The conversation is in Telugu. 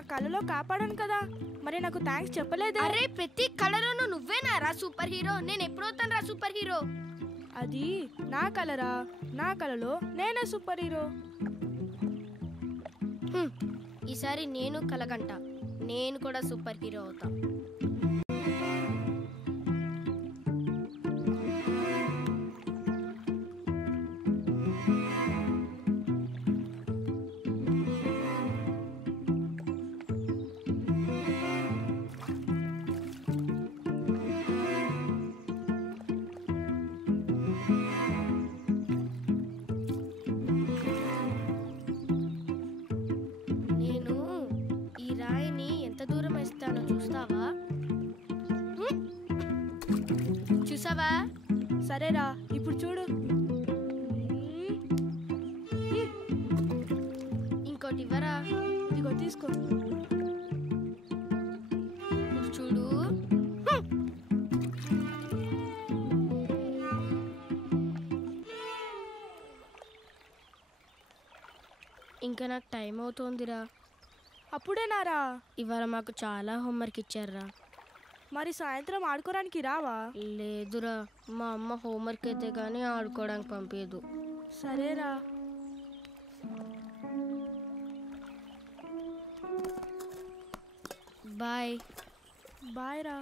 నా కళలో కాపాడాను కదా, మరి నాకు థ్యాంక్స్ చెప్పలేదే. అరే ప్రతి కళలోనూ నువ్వేనా రా సూపర్ హీరో? నేను ఎప్పుడవుతాను రా సూపర్ హీరో? అది నా కలరా, నా కలలో నేనే సూపర్ హీరో. ఈసారి నేను కలగంట, నేను కూడా సూపర్ హీరో అవుతా. చూసావా? సరేరా, ఇప్పుడు చూడు. ఇంకోటి ఇవ్వరా? ఇదిగో తీసుకో. చూడు. ఇంకా నాకు టైం అవుతోందిరా. అప్పుడేనారా? ఇవాళ మాకు చాలా హోంవర్క్ ఇచ్చారా. మరి సాయంత్రం ఆడుకోవడానికి రావా? లేదురా, మా అమ్మ హోంవర్క్ అయితే కానీ ఆడుకోవడానికి పంపించదు. సరేరా. బాయ్. బాయ్ రా.